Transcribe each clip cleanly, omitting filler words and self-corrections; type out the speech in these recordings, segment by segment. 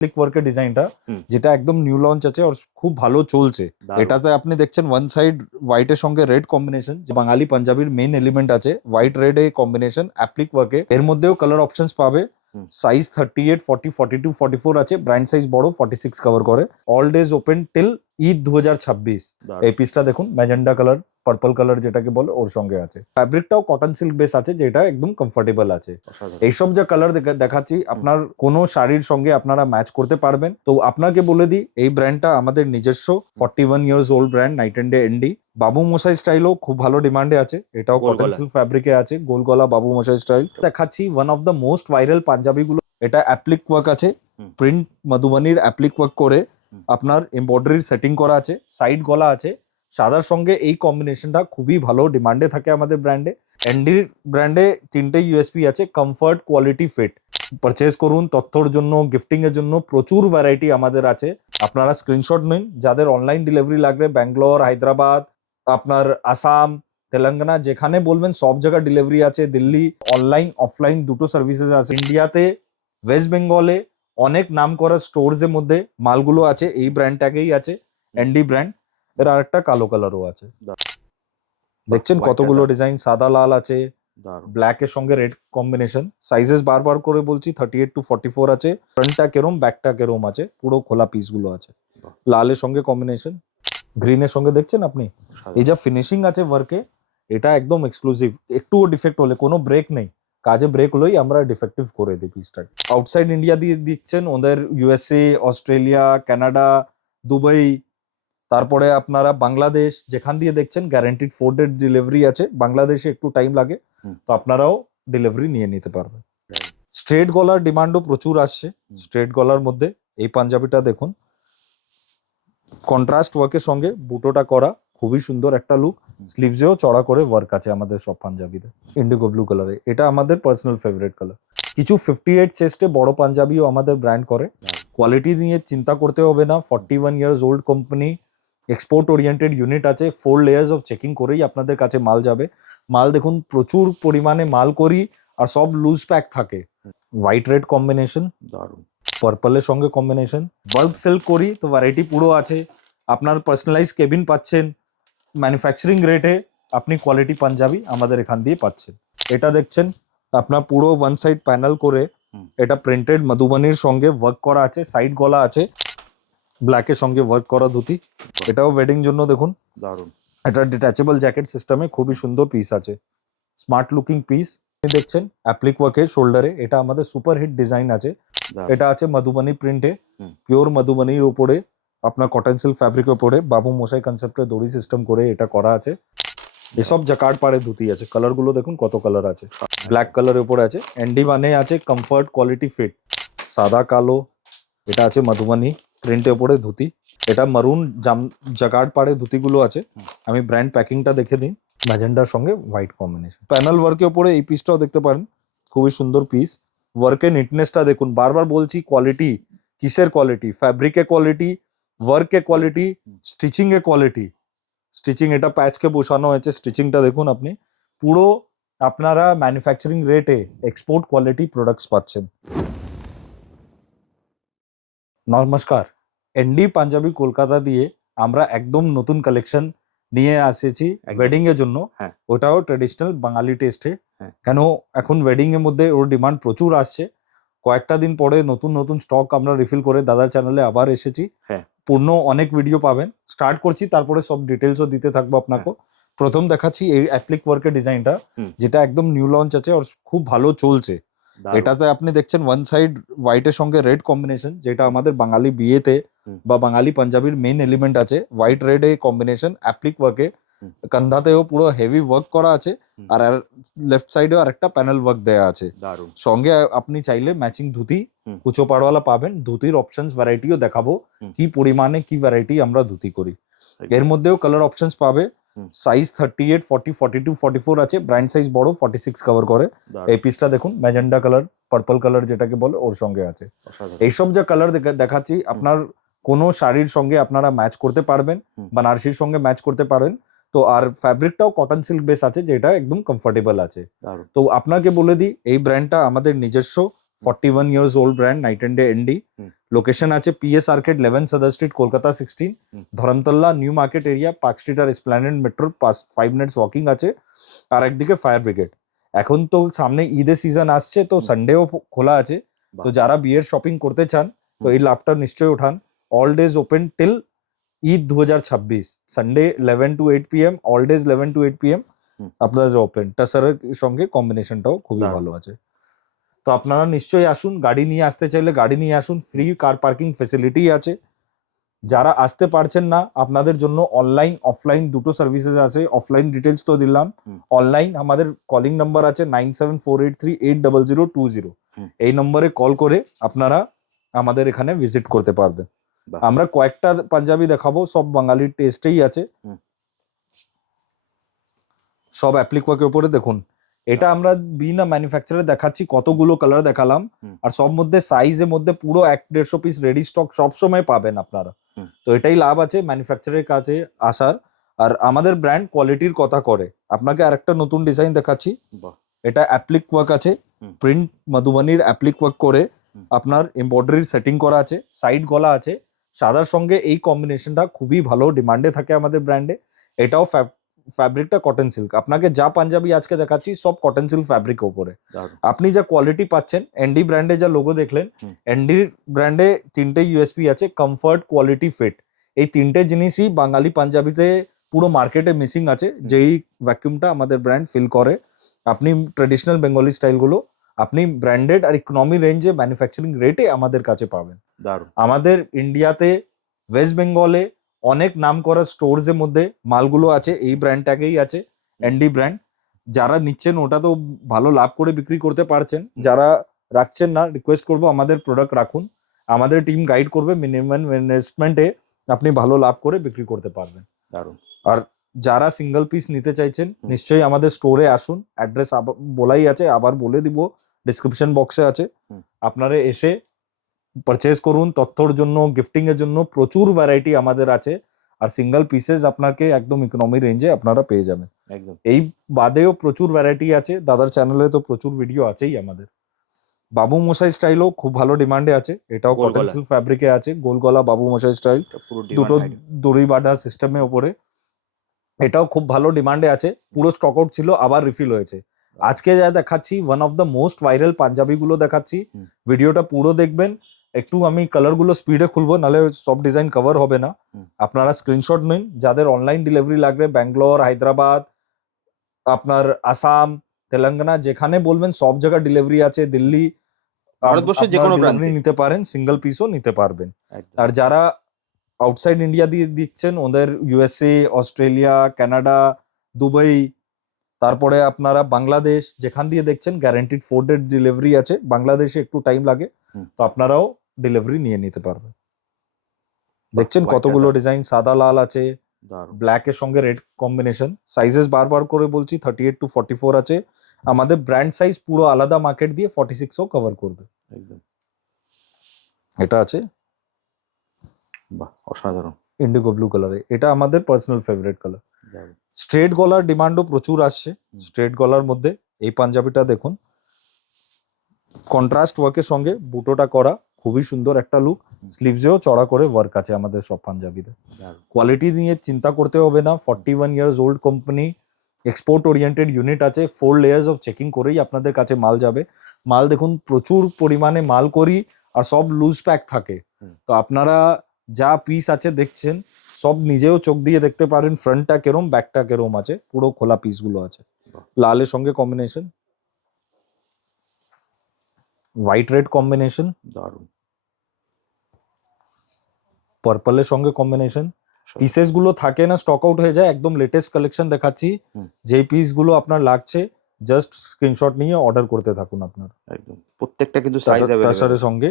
Click ওয়ার্কের ডিজাইনটা যেটা একদম নিউ লঞ্চ আছে আর খুব ভালো চলছে। এটাতে আপনি দেখছেন ওয়ান সাইড হোয়াইটের সঙ্গে রেড কম্বিনেশন, যে বাঙালি পাঞ্জাবির মেইন এলিমেন্ট আছে, হোয়াইট রেড এ কম্বিনেশন অ্যাপ্লিক ওয়ার্কে। এর মধ্যেও কালার অপশনস পাবে। সাইজ 38, 40, 42, 44 আছে। ব্র্যান্ড সাইজ বড় 46 কভার করে। All days open till Eid 2026। এই পিসটা দেখুন, ম্যাজেন্ডা কালার, পার্পল কালার যেটাকে বলে, ওর সঙ্গে আছে। ফ্যাব্রিকটাও কটন সিল্ক বেস আছে, যেটা একদম কমফোর্টেবল আছে। এইসব যে কালার দেখাচ্ছি আপনার কোনো শাড়ির সঙ্গে আপনারা ম্যাচ করতে পারবেন। তো আপনাকে বলে দিই, এই ব্র্যান্ডটা আমাদের নিজস্ব 41 years old brand, night and day ND. বাবু মশাই স্টাইলও খুব ভালো ডিমান্ডে আছে। এটাও কটন সিল্ক ফ্যাব্রিকে আছে, গোল গলা বাবু মশাই স্টাইল। দেখাচ্ছি one of the most viral punjabi গুলো। এটা অ্যাপ্লিক ওয়ার্ক আছে, প্রিন্ট মধুবনীর অ্যাপ্লিক ওয়ার্ক করে আপনার এমব্রয়ডারির সেটিং করা আছে, সাইড গলা আছে। সাদার সঙ্গে এই কম্বিনেশনটা খুবই ভালো ডিমান্ডে থাকে আমাদের ব্র্যান্ডে। এনডির ব্র্যান্ডে 3টে ইউএসপি আছে, কমফর্ট, কোয়ালিটি, ফিট। পারচেজ করুন তথ্যর জন্য, গিফটিং এর জন্য প্রচুর ভ্যারাইটি আমাদের আছে। আপনারা স্ক্রিনশট নিন। যাদের অনলাইন ডেলিভারি লাগবে, ব্যাঙ্গালোর, হায়দ্রাবাদ, আপনার আসাম, তেলেঙ্গানা, যেখানে বলবেন সব জায়গায় ডেলিভারি আছে। দিল্লি, অনলাইন অফলাইন দুটো সার্ভিসেস আছে। ইন্ডিয়াতে ওয়েস্ট বেঙ্গলে অনেক নাম করা স্টোরস এর মধ্যে মালগুলো আছে, এই ব্র্যান্ডটাকেই আছে, এনডি ব্র্যান্ড। এর আরেকটা কালো কালারও আছে। দেখছেন কতগুলো ডিজাইন, সাদা লাল আছে, ব্ল্যাক এর সঙ্গে রেড কম্বিনেশন। সাইজেস বারবার করে বলছি 38 to 44 আছে। ফ্রন্টটা কেরম, ব্যাকটা কেরম আছে, পুরো খোলা পিস গুলো আছে। লালের সঙ্গে কম্বিনেশন, গ্রিনের সঙ্গে দেখছেন আপনি। এই যা ফিনিশিং আছে ওয়ার্কে, এটা একদম এক্সক্লুসিভ। একটুও ডিফেক্ট হলে, কোনো ব্রেক নেই, কাজে ব্রেক হলেই আমরা ডিফেক্টিভ করে দিই পিসটাকে। আউটসাইড ইন্ডিয়া দিয়ে দিচ্ছেন, ওদের ইউএসএ, অস্ট্রেলিয়া, কানাডা, দুবাই, তারপরে আপনারা বাংলাদেশ, যেখান দিয়ে দেখছেন গ্যারান্টিড 4 ডে ডেলিভারি আছে। বাংলাদেশে একটু টাইম লাগে, তো আপনারাও ডেলিভারি নিয়ে নিতে পারবেন। স্ট্রেট গলার ডিমান্ডও প্রচুর আসছে। স্ট্রেট গলার মধ্যে এই পাঞ্জাবিটা দেখুন, কন্ট্রাস্ট ওয়ার্কের সঙ্গে বুটোটা করা, খুবই সুন্দর একটা লুক। স্লিভসেও চড়া করে ওয়ার্ক আছে আমাদের সব পাঞ্জাবিতে। ইন্ডিগো ব্লু কালারে, এটা আমাদের পার্সোনাল ফেভারিট কালার। কিছু 58 চেস্টে বড় পাঞ্জাবিও আমাদের ব্র্যান্ড করে। কোয়ালিটি নিয়ে চিন্তা করতে হবে না। 41 years old company, export oriented unit আছে। 4 লেয়ার্স অফ চেকিং করেই আপনাদের কাছে মাল যাবে। মাল দেখুন, প্রচুর পরিমাণে মাল করি, আর সব লুজ প্যাক থাকে। হোয়াইট রেড কম্বিনেশন, দারুণ। পার্পলের সঙ্গে কম্বিনেশন, বাল্ক সেল করি তো ভ্যারাইটি পুরো আছে। আপনার পার্সোনালাইজ কেবিন পাচ্ছেন, ম্যানুফ্যাকচারিং রেটে আপনি কোয়ালিটি পাঞ্জাবি আমাদের এখান দিয়ে পাচ্ছেন। এটা দেখছেন আপনার পুরো ওয়ান সাইড প্যানেল করে, এটা প্রিন্টেড মধুবনীর সঙ্গে ওয়ার্ক করা আছে, সাইড গলা আছে, ব্ল্যাকের সঙ্গে ওয়ার্ক করা ধুতি। এটাও ওয়েডিং জন্য দেখুন, দারুণ। এটা ডিটাচেবল জ্যাকেট সিস্টেমে খুবই সুন্দর পিস আছে, স্মার্ট লুকিং পিস। দেখছেন অ্যাপ্লিক ওয়ার্কের শোল্ডারে, এটা আমাদের সুপার হিট ডিজাইন আছে। এটা আছে মধুবনী প্রিন্টে, পিওর মধুবনীর উপরে আপনার কটন সিল্ক ফ্যাব্রিকের উপরে বাবু মশাই কনসেপ্টে দড়ি সিস্টেম করে এটা করা আছে। এসব জাকার্ড পাড়ে ধুতি আছে। কালার গুলো দেখুন কত কালার আছে। ব্ল্যাক কালারের উপরে আছে, এনডি মানে আছে কমফর্ট, কোয়ালিটি, ফিট। সাদা কালো, এটা আছে মধুবনী প্রিন্টের উপরে ধুতি। এটা মারুন জাকার্ড পাড়ে ধুতিগুলো আছে। আমি ব্র্যান্ড প্যাকিংটা দেখে দিই, ম্যাজেন্ডার সঙ্গে হোয়াইট কম্বিনেশন। প্যানেল ওয়ার্কের উপরে এই পিসটাও দেখতে পারেন, খুবই সুন্দর পিস। ওয়ার্কের নিটনেসটা দেখুন, বারবার বলছি কোয়ালিটি। কিসের কোয়ালিটি? ফ্যাব্রিকের কোয়ালিটি, ওয়ার্কের কোয়ালিটি, স্টিচিং এর কোয়ালিটি। স্টিচিং এটা প্যাচকে বসানো হয়েছে, স্টিচিংটা দেখুন আপনি। পুরো আপনারা ম্যানুফ্যাকচারিং রেটে এক্সপোর্ট কোয়ালিটি প্রোডাক্টস পাচ্ছেন। নমস্কার, এনডি পাঞ্জাবি কলকাতা দিয়ে আমরা একদম নতুন কালেকশন নিয়ে এসেছি ওয়েডিং এর জন্য। ওটাও ট্রেডিশনাল বাঙালি টেস্টে। কেন এখন ওয়েডিং এর মধ্যে ওর ডিমান্ড প্রচুর আসছে। কয়েকটা দিন পরে নতুন নতুন স্টক আমরা রিফিল করে দাদার চ্যানেলে আবার এসেছি। পূর্ণ অনেক ভিডিও পাবেন। স্টার্ট করছি, তারপরে সব ডিটেলসও দিতে থাকবো আপনাকে। প্রথম দেখাচ্ছি এই অ্যাপ্লিক ওয়ার্কের ডিজাইনটা, যেটা একদম নিউ লঞ্চ আছে আর খুব ভালো চলছে। এটাতে আপনি দেখছেন ওয়ান সাইড হোয়াইটের সঙ্গে রেড কম্বিনেশন, যেটা আমাদের বাঙালি বিয়েতে বা বাঙালি পাঞ্জাবির মেইন এলিমেন্ট আছে। হোয়াইট রেড এ কম্বিনেশন অ্যাপ্লিক ওয়ার্কে, কান্ধাতেও পুরো হেভি ওয়ার্ক করা আছে, আর লেফট সাইডেও আরেকটা প্যানেল ওয়ার্ক দেয়া আছে। সঙ্গে আপনি চাইলে ম্যাচিং ধুতি কুচো পাড়ওয়ালা পাবেন। ধুতির অপশনস ভ্যারাইটিও দেখাবো, কি পরিমাণে কি ভ্যারাইটি আমরা ধুতি করি। এর মধ্যেও কালার অপশনস পাবে। সাইজ 38, 40, 42, 44 আছে। ব্র্যান্ড সাইজ বড় 46 কভার করে। এই পিসটা দেখুন, ম্যাজেন্ডা কালার, পার্পল কালার যেটাকে বলে, ওর সঙ্গে আছে। এইসব যে কালার দেখাচ্ছি আপনার কোনো শাড়ির সঙ্গে আপনারা ম্যাচ করতে পারবেন, বানারসির সঙ্গে ম্যাচ করতে পারেন। তো আর ফ্যাব্রিকটাও কটন সিল্ক বেস আছে, যেটা একদম কমফোর্টেবল আছে। তো আপনাকে বলে দিই, এই ব্র্যান্ডটা আমাদের নিজস্ব 41 years old brand, night and day ND. Location আছে PS Arcade 11 Sudder Street, Kolkata 16, Dharamtala New Market area, Park Street আর এসপ্ল্যানেড মেট্রোর পাস 5 মিনিটস ওয়াকিং আছে। আর একদিকে ফায়ার ব্রিগেড। এখন তো সামনে ঈদের সিজন আসছে, তো সানডেও খোলা আছে। তো যারা বিয়ের শপিং করতে চান তো এই লাভটা নিশ্চয়ই উঠান। All days open till Eid 2026, Sunday 11 to 8 PM, all days 11 to 8 PM আপনাদের ওপেন। টাসারের সঙ্গে কম্বিনেশনটাও খুবই ভালো আছে। তো আপনারা নিশ্চয়ই আসুন, গাড়ি নিয়ে আসতে চাইলে গাড়ি নিয়ে আসুন, ফ্রি কার পার্কিং ফেসিলিটি আছে। যারা আসতে পারছেন না আপনাদের জন্য অনলাইন অফলাইন দুটো সার্ভিসেস আছে। অফলাইন ডিটেলস তো দিলাম, অনলাইন আমাদের কলিং নাম্বার আছে 9748380020। এই নম্বরে কল করে আপনারা আমাদের এখানে ভিজিট করতে পারবেন। আমরা কয়েকটা পাঞ্জাবি দেখাবো, সব বাঙালির টেস্টেই আছে, সব অ্যাপ্লিক ওয়ার্কের উপরে। দেখুন এটা আমরা বিনা ম্যানুফ্যাকচারে দেখাচ্ছি, কতগুলো কালার দেখালাম, আর সব মধ্যে সাইজের মধ্যে পুরো 1-150 পিস রেডি স্টক সব সময় পাবেন আপনারা। তো এটাই লাভ আছে ম্যানুফ্যাকচারের কাছে আসার। আর আমাদের ব্র্যান্ড কোয়ালিটির কথা করে। আপনাকে আরেকটা নতুন ডিজাইন দেখাচ্ছি, এটা অ্যাপ্লিক ওয়ার্ক আছে, প্রিন্ট মধুবনীর অ্যাপ্লিক ওয়ার্ক করে আপনার এমব্রয়ডারির সেটিং করা আছে, সাইড গলা আছে। সাদার সঙ্গে এই কম্বিনেশনটা খুবই ভালো ডিমান্ডে থাকে আমাদের ব্র্যান্ডে। এটাও ফ্যাব্রিকটা কটন সিল্ক। আপনাকে যা পাঞ্জাবি আজকে দেখাচ্ছি সব কটন সিল্ক ফ্যাব্রিক উপরে। আপনি যা কোয়ালিটি পাচ্ছেন, এনডি ব্র্যান্ডে যা লোগো দেখলেন, এনডি ব্র্যান্ডে 3টে ইউএসপি আছে, কমফর্ট, কোয়ালিটি, ফিট। এই 3টে জিনিসই বাঙালি পাঞ্জাবিতে পুরো মার্কেটে মিসিং আছে, যেই ভ্যাকুয়ামটা আমাদের ব্র্যান্ড ফিল করে। আপনি ট্রেডিশনাল বেঙ্গলি স্টাইলগুলো আপনি ব্র্যান্ডেড আর ইকোনমি রেঞ্জে ম্যানুফ্যাকচারিং রেটে আমাদের কাছে পাবেন। আমাদের ইন্ডিয়াতে ওয়েস্ট বেঙ্গলে অনেক নাম করা স্টোরস এর মধ্যে মালগুলো আছে, এই ব্র্যান্ডটাকেই আছে, এনডি ব্র্যান্ড। যারা নিচ্ছেন ওটা তো ভালো লাভ করে বিক্রি করতে পারছেন, যারা রাখছেন না রিকোয়েস্ট করবো আমাদের প্রোডাক্ট রাখুন, আমাদের টিম গাইড করবে, মিনিমাম ইনভেস্টমেন্টে আপনি ভালো লাভ করে বিক্রি করতে পারবেন। আর যারা সিঙ্গেল পিস নিতে চাইছেন নিশ্চয়ই আমাদের স্টোরে আসুন, অ্যাড্রেস বলাই আছে, আবার বলে দিব, ডিসক্রিপশন বক্সে আছে, আপনারা এসে পারচেজ করুন। তথ্যর জন্য, গিফটিং এর জন্য প্রচুর ভ্যারাইটি আমাদের আছে, আর সিঙ্গেল পিসেস আপনাকে একদম ইকোনমি রেঞ্জে আপনারা পেয়ে যাবেন। এই বাদেও প্রচুর ভ্যারাইটি আছে, দাদার চ্যানেলে তো প্রচুর ভিডিও আছেই আমাদের। বাবু মশাই স্টাইলও খুব ভালো ডিমান্ডে আছে, এটাও কটন সিল্ক ফ্যাব্রিকে আছে, গোল গলা বাবু মশাই স্টাইল, দুটো দড়ি বাঁধা সিস্টেমের উপরে। এটাও খুব ভালো ডিমান্ডে আছে, পুরো স্টক আউট ছিল, আবার রিফিল হয়েছে। আজকে যা দেখাচ্ছি one of the most viral punjabi গুলো দেখাচ্ছি, ভিডিওটা পুরো দেখবেন। একটু আমি কালার গুলো স্পিডে খুলবো, নাহলে সব ডিজাইন কভার হবে না। আপনারা স্ক্রিনশট নিন, যাদের অনলাইন ডেলিভারি লাগবে, ব্যাঙ্গালোর, হায়দ্রাবাদ, আপনার আসাম, তেলেঙ্গানা, যেখানে বলবেন সব জায়গায় ডেলিভারি আছে। দিল্লি, ভারতবর্ষের যে কোনো প্রান্তে নিতে পারেন, সিঙ্গেল পিসও নিতে পারবেন। আর যারা আউটসাইড ইন্ডিয়া দিয়ে দিচ্ছেন, ওদের ইউএসএ, অস্ট্রেলিয়া, কানাডা, দুবাই, তারপরে আপনারা বাংলাদেশ, যেখান দিয়ে দেখছেন গ্যারান্টিড 4 ডে ডেলিভারি আছে। বাংলাদেশে একটু টাইম লাগে, তো আপনারাও ডেলিভারি নিয়ে নিতে পারবেন। দেখছেন কতগুলো ডিজাইন, সাদা লাল আছে, ব্ল্যাক এর সঙ্গে রেড কম্বিনেশন। সাইজেস বারবার করে বলছি 38 to 44 আছে। আমাদের ব্র্যান্ড সাইজ পুরো আলাদা মার্কেট দিয়ে 46ও কভার করবে। এটা আছে, বাহ অসাধারণ, ইন্ডিগো ব্লু কালারে। এটা আমাদের পার্সোনাল ফেভারিট কালার। স্ট্রেট গলার ডিমান্ডও প্রচুর আসছে। স্ট্রেট গলার মধ্যে এই পাঞ্জাবিটা দেখুন, কন্ট্রাস্ট ওয়ার্কের সঙ্গে বুটোটা করা, খুবই সুন্দর একটা লুক। স্লিভসেও চড়া করে ওয়ার্ক আছে আমাদের সব পাঞ্জাবিতে। কোয়ালিটি নিয়ে চিন্তা করতে হবে না, 41 years old company, export oriented unit আছে, 4 লেয়ার্স অফ চেকিং করেই আপনাদের কাছে মাল যাবে। মাল দেখুন প্রচুর পরিমাণে মাল করি, আর সব লুজ প্যাক থাকে। তো আপনারা যা পিস আছে দেখছেন, সব নিজেও চোখ দিয়ে দেখতে পারেন, ফ্রন্টটা কেরম, ব্যাকটা কেরম আছে, পুরো খোলা পিসগুলো আছে। লালের সঙ্গে কম্বিনেশন, হোয়াইট রেড কম্বিনেশন, দারুণ, পার্পলের সঙ্গে কম্বিনেশন। পিসেস গুলো থাকে না, স্টক আউট হয়ে যায়, একদম লেটেস্ট কালেকশন দেখাচ্ছি। যেই পিস গুলো আপনার লাগছে জাস্ট স্ক্রিনশট নিয়ে অর্ডার করতে থাকুন আপনার। একদম প্রত্যেকটা কিন্তু সাইজ अवेलेबल, এর সঙ্গে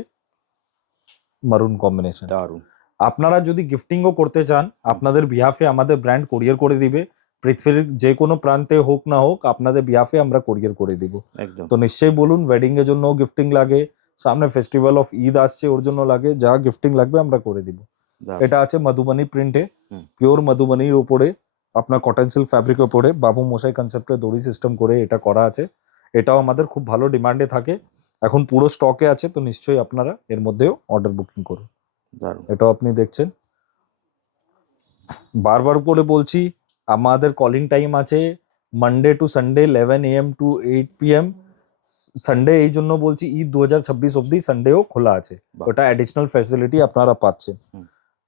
মারুন কম্বিনেশন। দারুণ। আপনারা যদি গিফটিংও করতে চান, আপনাদের বিহাফে আমাদের ব্র্যান্ড কোরিয়ার করে দিবে। পৃথিবীর যে কোনো প্রান্তে হোক না হোক, আপনাদের বিহাফে আমরা কোরিয়ার করে দিব। তো নিশ্চয়ই বলুন, ওয়েডিং এর জন্য গিফটিং লাগে, সামনে ফেস্টিভ্যাল অফ ঈদ আসছে ওর জন্য লাগে, যা গিফটিং লাগবে আমরা করে দিব। এটা আছে মধুবনী প্রিন্টে, পিওর মধুবনীর উপরে আপনার কটন সিল্ক ফ্যাব্রিকের উপরে বাবু মশাই কনসেপ্টে দড়ি সিস্টেম করে এটা করা আছে। এটাও আমাদের খুব ভালো ডিমান্ডে থাকে, এখন পুরো স্টকে আছে, তো নিশ্চয়ই আপনারা এর মধ্যেও অর্ডার বুকিং করুন। দারুণ। এটাও আপনি দেখছেন। বারবার করে বলছি, আমাদের কলিং টাইম আছে Monday to Sunday 11 AM to 8 PM। Sunday এই জন্য বলছি, ঈদ 2026 অব্দি সানডেও খোলা আছে, বাহ। ওটা অ্যাডিশনাল ফ্যাসিলিটি আপনারা পাচ্ছেন। হুম।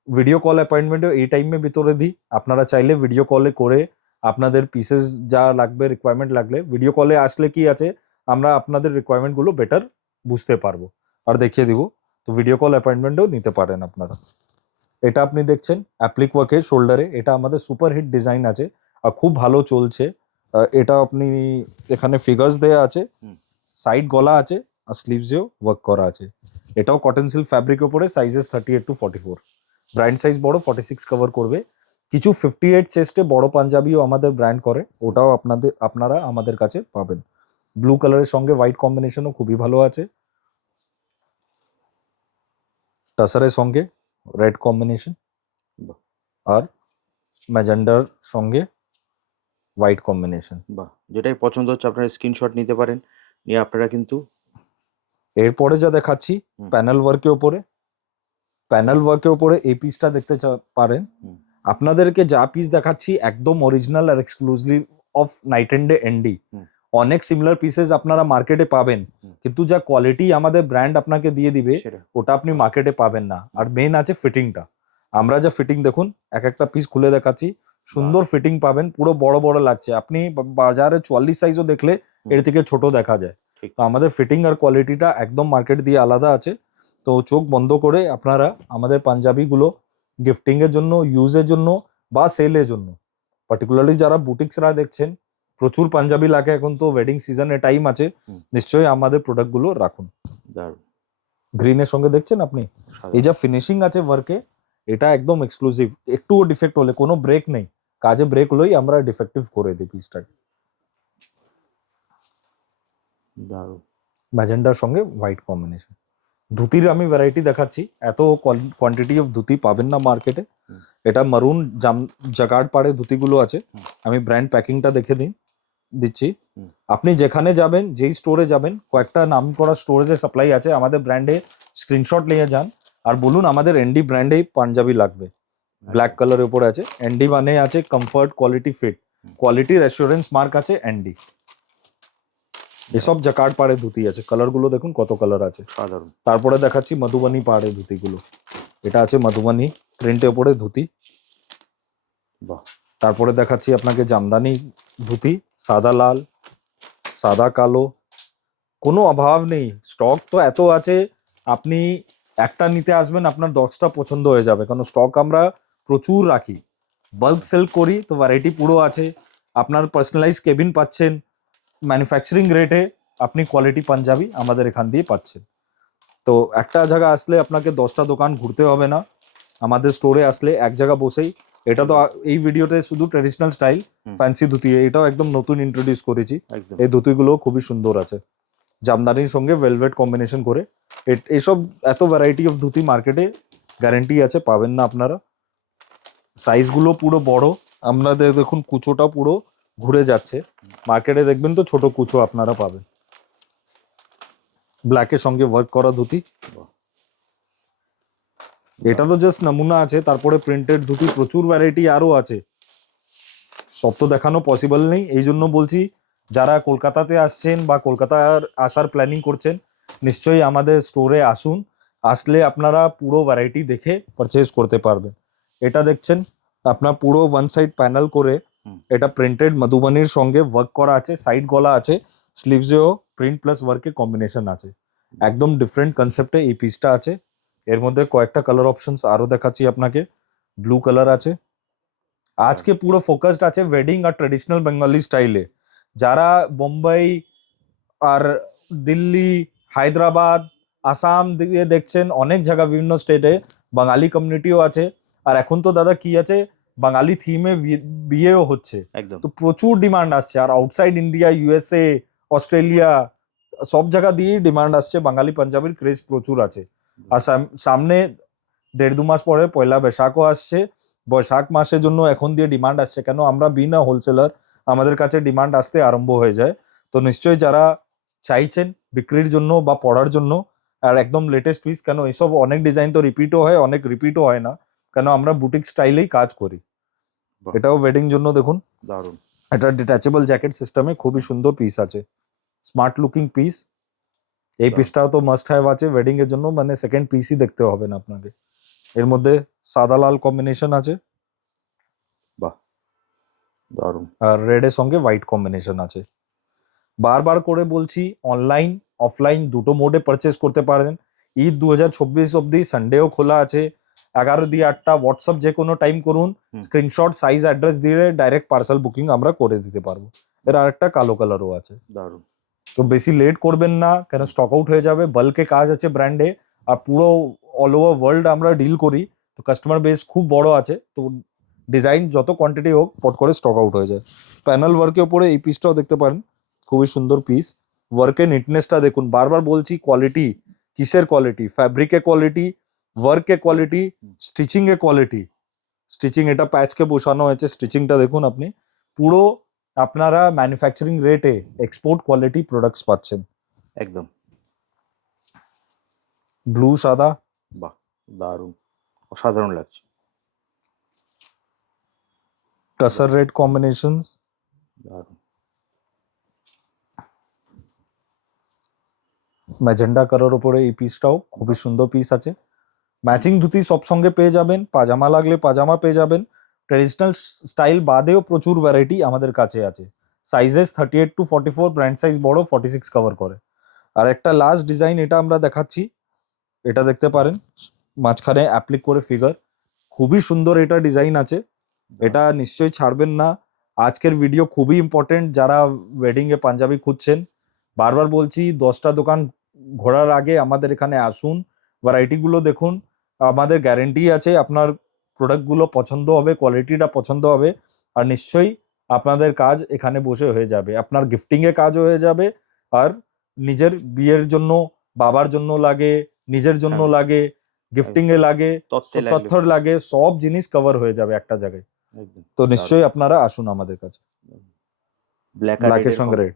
ভিডিও কল অ্যাপয়েন্টমেন্টও এই টাইমের ভিতরে দিই, আপনারা চাইলে ভিডিও কলে করে আপনাদের পিসেস যা লাগবে, রিকোয়ারমেন্ট লাগলে ভিডিও কলে আসলে কি আছে, আমরা আপনাদের রিকোয়ারমেন্ট গুলো বেটার বুঝতে পারবো আর দেখিয়ে দিব। তো ভিডিও কল অ্যাপয়েন্টমেন্টও নিতে পারেন আপনারা। এটা আপনি দেখছেন অ্যাপ্লিক ওয়ার্কের শোল্ডারে, এটা আমাদের সুপার হিট ডিজাইন আছে আর খুব ভালো চলছে। এটা আপনি এখানে ফিগার্স দেয়া আছে, হুম। সাইড গলা আছে আর স্লিভসেও ওয়ার্ক করা আছে। এটাও কটন সিল্ক ফ্যাব্রিকের উপরে, সাইজেস 38 to 44, ব্র্যান্ড সাইজ বড় 46 কভার করবে। কিছু 58 চেস্টে বড় পাঞ্জাবিও আমাদের ব্র্যান্ড করে, ওটাও আপনারা আমাদের কাছে পাবেন। ব্লু কালারের সঙ্গে হোয়াইট কম্বিনেশনও খুবই ভালো আছে, টাসারের সঙ্গে রেড কম্বিনেশন বাহ। আর ম্যাজেন্ডার সঙ্গে হোয়াইট কম্বিনেশন। বাহ, যেটাই পছন্দ হচ্ছে আপনারা স্ক্রিনশট নিতে পারেন, নিয়ে আপনারা কিন্তু এরপরে যা দেখাচ্ছি হুম। প্যানেল ওয়ার্কের উপরে, প্যানেল ওয়ার্কের উপরে এই পিসটা দেখতে পারেন। হুম। আপনাদেরকে যা পিস দেখাচ্ছি একদম অরিজিনাল আর exclusive of Night and day ND. Hmm. অনেক সিমিলার পিসেস আপনারা মার্কেটে পাবেন, হুম। কিন্তু যা কোয়ালিটি আমাদের ব্র্যান্ড আপনাকে দিয়ে দিবে সেটা ওটা আপনি মার্কেটে পাবেন না। আর মেন আছে ফিটিংটা, আমরা যা ফিটিং দেখুন, এক একটা পিস খুলে দেখাচ্ছি, সুন্দর ফিটিং পাবেন, পুরো বড় বড় লাগছে। আপনি বাজারে 44 সাইজও দেখলে এর থেকে ছোট দেখা যায়, ঠিক। তো আমাদের ফিটিং আর কোয়ালিটিটা একদম মার্কেট দিয়ে আলাদা আছে। তো চোখ বন্ধ করে আপনারা আমাদের পাঞ্জাবিগুলো গিফটিং এর জন্য, ইউজের জন্য বা সেলের জন্য, পার্টিকুলারলি যারা বুটিক্সরা দেখছেন, প্রচুর পাঞ্জাবি লাগে এখন, তো ওয়েডিং সিজনে টাইম আছে, হুম। নিশ্চয়ই আমাদের প্রোডাক্টগুলো রাখুন। দারুণ। গ্রিনের সঙ্গে দেখছেন আপনি, সাদা। এই যা ফিনিশিং আছে ওয়ার্কে, এটা একদম এক্সক্লুসিভ। একটুও ডিফেক্ট হলে, কোনো ব্রেক নেই, কাজে ব্রেক হলেই আমরা ডিফেক্টিভ করে দিই পিসটাকে। দারুণ। ম্যাজেন্ডার সঙ্গে হোয়াইট কম্বিনেশন। ধুতির আমি ভ্যারাইটি দেখাচ্ছি, এত কোয়ান্টিটি অফ ধুতি পাবেন না মার্কেটে। হুম। এটা মারুন জাগার্ড পাড়ে ধুতিগুলো আছে, হুম। আমি ব্র্যান্ড প্যাকিংটা দেখে দিচ্ছি। হুম। আপনি যেখানে যাবেন, যেই স্টোরে যাবেন, কয়েকটা নাম করা স্টোরেজে সাপ্লাই আছে, আমাদের ব্র্যান্ডে স্ক্রিনশট নিয়ে যান আর বলুন আমাদের এনডি ব্র্যান্ডেই পাঞ্জাবি লাগবে। ব্ল্যাক কালারের উপরে আছে, এনডি মানে আছে comfort, quality, fit, quality assurance mark আছে এনডি। এসব জাকার্ড পাড়ে ধুতি আছে, কালারগুলো দেখুন কত কালার আছে। সাধারণ। তারপরে দেখাচ্ছি মধুবনী পাড়ে ধুতিগুলো, এটা আছে মধুবনী প্রিন্টের উপরে ধুতি। বাহ। তারপরে দেখাচ্ছি আপনাকে জামদানি ধুতি, সাদা লাল, সাদা কালো, কোনো অভাব নেই, স্টক তো এত আছে, আপনি একটা নিতে আসবেন আপনার 10টা পছন্দ হয়ে যাবে, কারণ স্টক আমরা প্রচুর রাখি, বাল্ক সেল করি, তো ভ্যারাইটি পুরো আছে। আপনার পার্সোনালাইজ কেবিন পাচ্ছেন, ম্যানুফ্যাকচারিং রেটে আপনি কোয়ালিটি পাঞ্জাবি আমাদের এখান দিয়ে পাচ্ছেন। তো একটা জায়গা আসলে আপনাকে 10টা দোকান ঘুরতে হবে না, আমাদের স্টোরে আসলে এক জায়গা বসেই। এটা তো এই ভিডিওতে শুধু ট্রেডিশনাল স্টাইল ফ্যান্সি ধুতি, এটাও একদম নতুন ইন্ট্রোডিউস করেছি। একদম। এই ধুতিগুলো খুবই সুন্দর আছে, জামদানির সঙ্গে ভেলভেট কম্বিনেশন করে। এইসব এত ভ্যারাইটি অফ ধুতি মার্কেটে গ্যারান্টি আছে, পাবেন না আপনারা। সাইজগুলো পুরো বড়, আপনাদের দেখুন কুচোটা পুরো ঘুরে যাচ্ছে, মার্কেটে দেখবেন তো ছোট কুচো আপনারা পাবেন। ব্ল্যাকের সঙ্গে ওয়ার্ক করা ধুতি, এটা তো জাস্ট নমুনা আছে, তারপরে প্রিন্টেড ধুতি প্রচুর ভ্যারাইটি আরো আছে, সব তো দেখানো পসিবল নেই। এই জন্য বলছি, যারা কলকাতাতে আসছেন বা কলকাতার আসার প্ল্যানিং করছেন, নিশ্চয়ই আমাদের স্টোরে আসুন, আসলে আপনারা পুরো ভ্যারাইটি দেখে পারচেজ করতে পারবেন। এটা দেখছেন আপনার পুরো ওয়ান সাইড প্যানেল করে, এটা প্রিন্টেড মধুবনীর সঙ্গে ওয়ার্ক করা আছে, সাইড গলা আছে, স্লিভসেও প্রিন্ট প্লাস ওয়ার্কের কম্বিনেশন আছে, একদম ডিফারেন্ট কনসেপ্টে এই পিসটা আছে। এর মধ্যে কয়েকটা কালার অপশনস আরো দেখাচ্ছি আপনাকে, ব্লু কালার আছে। আজকে পুরো ফোকাসড আছে ওয়েডিং আর ট্রেডিশনাল বেঙ্গলি স্টাইলে। যারা বোম্বাই আর দিল্লি, হায়দ্রাবাদ, আসাম দিয়ে দেখছেন, অনেক জায়গা বিভিন্ন স্টেটে বাঙালি কমিউনিটিও আছে। আর এখন তো দাদা কি আছে, বাঙালি থিমে বিয়েও হচ্ছে, একদম। তো প্রচুর ডিমান্ড আসছে। আর আউটসাইড ইন্ডিয়া, ইউএসএ, অস্ট্রেলিয়া, সব জায়গা দিয়েই ডিমান্ড আসছে, বাঙালি পাঞ্জাবির ক্রেজ প্রচুর আছে। আর সামনে 1.5-2 মাস পরে পয়লা বৈশাখও আসছে, বৈশাখ মাসের জন্য এখন দিয়ে ডিমান্ড আসছে, কেন আমরা বিনা হোলসেলার, আমাদের কাছে ডিমান্ড আসতে আরম্ভ হয়ে যায়। তো নিশ্চয়ই যারা চাইছেন বিক্রির জন্য বা পড়ার জন্য আর একদম লেটেস্ট পিস, কেন এইসব অনেক ডিজাইন তো রিপিটও হয়, অনেক রিপিটও হয় না, কেন আমরা বুটিক স্টাইলেই কাজ করি। বাহ। এটাও ওয়েডিং জন্য দেখুন, দারুণ। এটা ডিটাচেবল জ্যাকেট সিস্টেমে খুবই সুন্দর পিস আছে, স্মার্ট লুকিং পিস। এই দারুণ। পিসটাও তো মাস্ট হ্যাভ আছে ওয়েডিং এর জন্য, মানে সেকেন্ড পিসই দেখতে হবে না আপনাকে। এর মধ্যে সাদা লাল কম্বিনেশন আছে বাহ, দারুণ। আর রেড এর সঙ্গে হোয়াইট কম্বিনেশন আছে। বারবার করে বলছি, অনলাইন অফলাইন দুটো মোডে পারচেস করতে পারেন। ঈদ 2024 অবধি সানডেও খোলা আছে, 11 দিয়ে 8টা। হোয়াটসঅ্যাপ যে কোনো টাইম করুন, স্ক্রিনশট সাইজ অ্যাড্রেস দিয়ে ডাইরেক্ট পার্সেল বুকিং আমরা করে দিতে পারবো। এর আরেকটা কালো কালারও আছে। দারুণ। তো বেশি লেট করবেন না, কেন স্টক আউট হয়ে যাবে। বাল্কে কাজ আছে ব্র্যান্ডে, আর পুরো অল ওভার ওয়ার্ল্ড আমরা ডিল করি, তো কাস্টমার বেস খুব বড় আছে, তো ডিজাইন যত কোয়ান্টিটি হোক পট করে স্টক আউট হয়ে যায়। প্যানেল ওয়ার্কের উপরে এই পিসটাও দেখতে পারেন, খুবই সুন্দর পিস। ওয়ার্কের নিটনেসটা দেখুন, বারবার বলছি কোয়ালিটি, কিসের কোয়ালিটি? ফ্যাব্রিকের কোয়ালিটি, ওয়ার্কের কোয়ালিটি, স্টিচিং এর কোয়ালিটি। স্টিচিং এটা প্যাচকে বসানো হয়েছে, স্টিচিংটা দেখুন আপনি, পুরো আপনারা ম্যানুফ্যাকচারিং রেটে এক্সপোর্ট কোয়ালিটি প্রোডাক্টস পাচ্ছেন। একদম। ব্লু সাদা, বাহ, দারুণ, অসাধারণ লাগছে। টাসার রেড কম্বিনেশন, দারুণ। ম্যাজেন্ডা কালার উপরে এই পিসটাও খুবই সুন্দর পিস আছে। ম্যাচিং ধুতি সব সঙ্গে পেয়ে যাবেন, পাজামা লাগলে পাজামা পেয়ে যাবেন। ট্রেডিশনাল স্টাইল বাদেও প্রচুর ভ্যারাইটি আমাদের কাছে আছে। সাইজেস 38 to 44, ব্র্যান্ড সাইজ বড় 46 কভার করে। আর একটা লাস্ট ডিজাইন এটা আমরা দেখাচ্ছি, এটা দেখতে পারেন, মাঝখানে অ্যাপ্লিক করে ফিগার, খুবই সুন্দর এটা ডিজাইন আছে। এটা নিশ্চয়ই ছাড়বেন না। আজকের ভিডিও খুবই ইম্পর্টেন্ট, যারা ওয়েডিং এ পাঞ্জাবি খুঁজছেন। বারবার বলছি, 10টা দোকান ঘোরার আগে আমাদের এখানে আসুন, ভ্যারাইটি গুলো দেখুন। আমাদের গ্যারেন্টি আছে আপনার প্রোডাক্টগুলো পছন্দ হবে, কোয়ালিটিটা পছন্দ হবে, আর নিশ্চয়ই আপনাদের কাজ এখানে বসে হয়ে যাবে। আপনার গিফটিং এ কাজ হয়ে যাবে, আর নিজের বিয়ের জন্য, বাবার জন্য লাগে, নিজের জন্য লাগে, গিফটিং এ লাগে, তথ্যর লাগে, সব জিনিস কভার হয়ে যাবে একটা জায়গায়। তো নিশ্চয়ই আপনারা আসুন আমাদের কাছে। ব্ল্যাকের সঙ্গে রেড।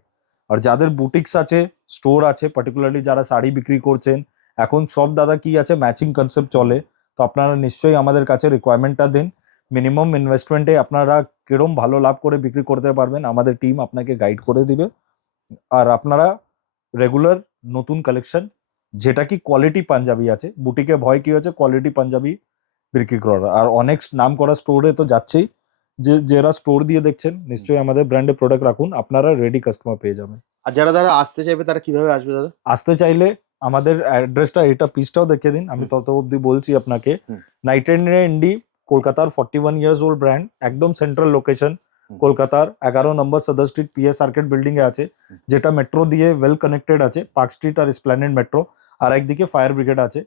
আর যাদের বুটিক্স আছে, স্টোর আছে, পার্টিকুলারলি যারা শাড়ি বিক্রি করছেন, এখন সব দাদা কি আছে, ম্যাচিং কনসেপ্ট চলে, তো আপনারা নিশ্চয়ই আমাদের কাছে রিকোয়ারমেন্টটা দিন। মিনিমাম ইনভেস্টমেন্টে আপনারা কিরম ভালো লাভ করে বিক্রি করতে পারবেন, আমাদের টিম আপনাকে গাইড করে দিবে। আর আপনারা রেগুলার নতুন কালেকশন, যেটা কি কোয়ালিটি পাঞ্জাবি আছে, বুটিকে ভয় কি হচ্ছে, কোয়ালিটি পাঞ্জাবি বিক্রি করা। আর অনেক নাম করা স্টোরে তো যাচ্ছেই, যারা স্টোর দিয়ে দেখছেন, নিশ্চয়ই আমাদের ব্র্যান্ডে প্রোডাক্ট রাখুন, আপনারা রেডি কাস্টমার পেয়ে যাবেন। আর যারা আসতে চাইবে তারা কিভাবে আসবে দাদা? আসতে চাইলে আমাদের অ্যাড্রেসটা, এটা পিসটাও দেখে দিন, আমি তত অবধি বলছি আপনাকে। নাইট ইন্ডি, কলকাতার 41 ইয়ার্স ওল্ড ব্র্যান্ড, একদম সেন্ট্রাল লোকেশন কলকাতার 11 নম্বর সদর স্ট্রিট পিএস আর্কেড বিল্ডিং এ আছে, যেটা মেট্রো দিয়ে ওয়েল কানেক্টেড আছে, পার্ক স্ট্রিট আর এসপ্ল্যানেড মেট্রো। আর একদিকে ফায়ার ব্রিগেড আছে,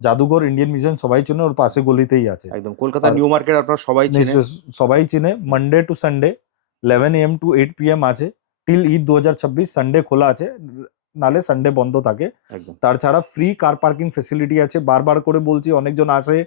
জাদুঘর, ইন্ডিয়ান মিশন সবাই চেনে, ওর পাশে গলিতেই আছে। একদম কলকাতা নিউ মার্কেট আপনারা সবাই চেনেন, সবাই চিনে। Monday to Sunday 11 AM to 8 PM আছে, টিল ঈদ 2026 সানডে খোলা আছে, নালে সানডে বন্ধ থাকে। তার ছাড়া ফ্রি কার পার্কিং ফেসিলিটি আছে। বারবার করে বলছি, অনেকজন আসে,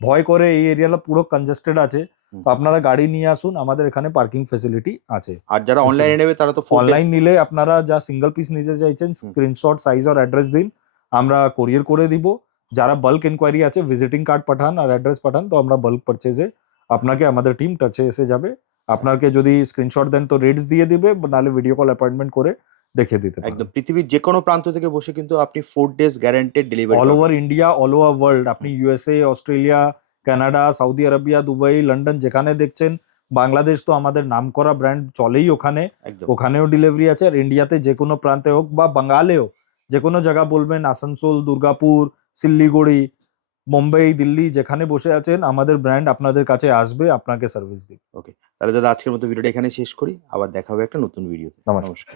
ভয় করে, এই এরিয়াটা পুরো কনজেস্টেড আছে, তো আপনারা গাড়ি নিয়ে আসুন, আমাদের এখানে পার্কিং ফেসিলিটি আছে। আর যারা অনলাইনে নেবে তারা তো অনলাইন নিলে আপনারা যা সিঙ্গেল পিস নিতে চাইছেন, স্ক্রিনশট সাইজ আর অ্যাড্রেস দিন, আমরা কোরিয়ার করে দিব। যারা বাল্ক ইনকোয়ারি আছে, ভিজিটিং কার্ড পাঠান আর অ্যাড্রেস পাঠান, তো আমরা বাল্ক পারচেজে আপনাকে আমাদের টিম টাচে এসে যাবে। আপনাকে যদি স্ক্রিনশট দেন তো রেটস দিয়ে দিবে, নাহলে ভিডিও কল অ্যাপয়েন্টমেন্ট করে দেখে দিতে পারবে। একদম পৃথিবীর যে কোনো প্রান্ত থেকে বসে কিন্তু আপনি 4 days guaranteed delivery all over India, all over world. আপনি USA, Australia, Canada, Saudi Arabia, Dubai, London যেখানে দেখছেন, বাংলাদেশ তো আমাদের নামকরা ব্র্যান্ড চলেই ওখানে, ওখানেও ডেলিভারি আছে। আর ইন্ডিয়াতে যে কোনো প্রান্তে হোক বা বাঙালেও যে কোনো জায়গা বলবেন, আসানসোল, দুর্গাপুর, শিলিগুড়ি, মুম্বাই, দিল্লি, যেখানে বসে আছেন, আমাদের ব্র্যান্ড আপনাদের কাছে আসবে, আপনাকে সার্ভিস দিবে। ওকে, তাহলে দাদা আজকের মতো ভিডিওটা এখানে শেষ করি, আবার দেখা হবে একটা নতুন ভিডিওতে। নমস্কার।